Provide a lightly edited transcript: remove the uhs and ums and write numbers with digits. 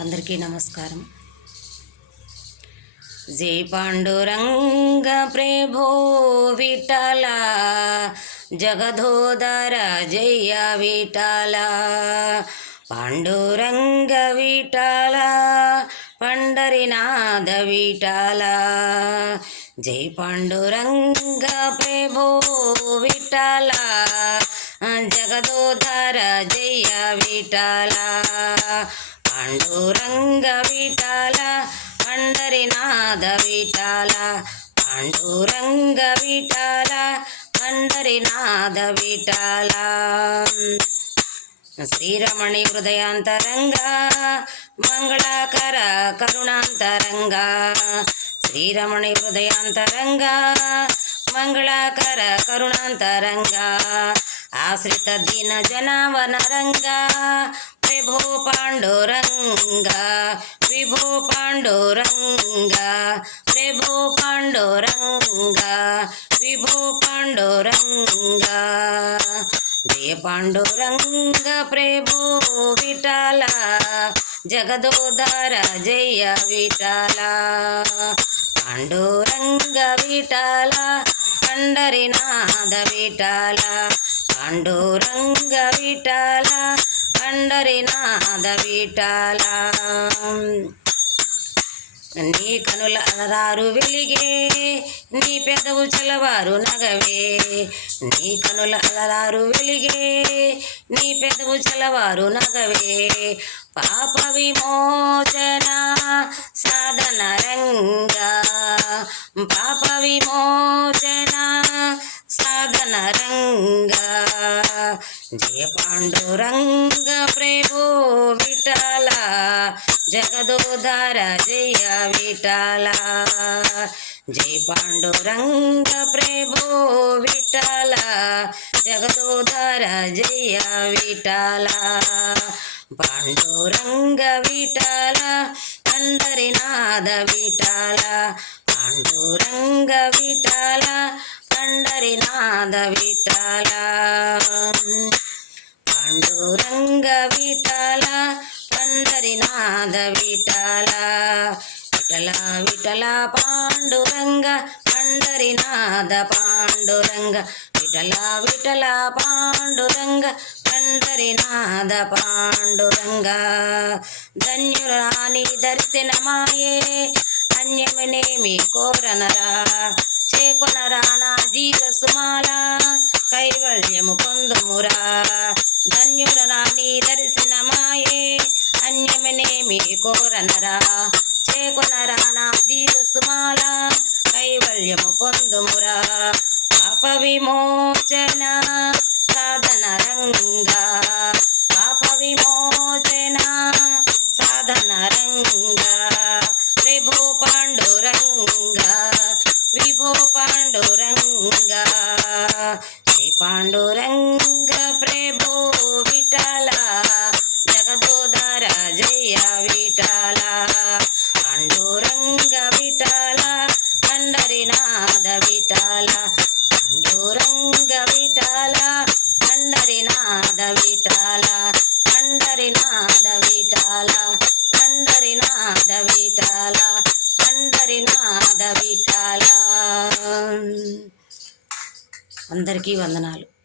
అందరికీ నమస్కారం. జై పాండురంగ ప్రభో విఠల, జగదోదర జయ విఠల. పాండురంగ విఠల, పండరినాథ విఠల. జై పాండురంగ ప్రభో విఠల, జగదోదర జయ విఠల. పాండురంగ విఠల, పండరినాథ విఠల. పాండురంగ విఠల, పండరినాథ విఠల. శ్రీరమణి హృదయాంతరంగ, మంగళాకర కరుణాంతరంగ. శ్రీరమణి హృదయాంతరంగ, మంగళాకర కరుణాంతరంగ. ఆశ్రిత దీన జనావనరంగ, ప్రభో పాండురంగ. విభో పాండురంగ, ప్రభో పాండురంగ. విభో పాండురంగ. జయ పాండురంగ ప్రభో విఠల, జగదోదర జయ విఠల. పాండురంగ విఠల, పండరినాథ విఠల. పాండురంగ విఠల, పండరినాథ విఠల. నీ కనుల అలరారు వెలిగే, నీ పెదవు చలవారు నగవే. నీ కనుల అలరారు వెలిగే, నీ పెదవు చలవారు నగవే. పాప విమోచన సాధన రంగ. పాప విమోచన సాధన రంగ. జయ పాండురంగ ప్రభో విఠల, జగదోదర జయ విఠల. జయ పాండురంగ ప్రభో విఠల, జగదోదర జయ విఠల. పాండురంగ విఠల, పండరినాథ విఠల. పాండురంగ విఠల, పండరినాథ విఠల. పాండురంగ విఠల, పండరినాథ విఠల. విఠల విఠల పాండురంగ, పండరినాథ పాండురంగ. విఠల విఠల పాండురంగ, పండరినాథ పాండురంగ. ధన్యురాని దర్శనమాయే, అన్యమనేమి కోరనరా. చేకొనరా నా జీవ సుమాల, కైవల్యము పొందుమురా. ధన్యురాని దర్శనమాయే, అన్యమనేమి కోరనరా. చేకొనరా నా జీవ సుమాల, కైవల్యము పొందుమురా. పాప విమోచన సాధన రంగ. పాప విమోచన సాధన రంగ. ప్రభో పాండురంగ, విభో పాండురంగ. శ్రీ పాండురంగ ప్రభో విఠల, జగదోదర జయ విఠల. పాండురంగ విఠల, పండరినాథ విఠల. పాండురంగ విఠల, పండరినాథ విఠల. పండరినాథ విఠల, పండరినాథ విఠల. పండరినాథ విఠల. అందరికీ వందనాలు.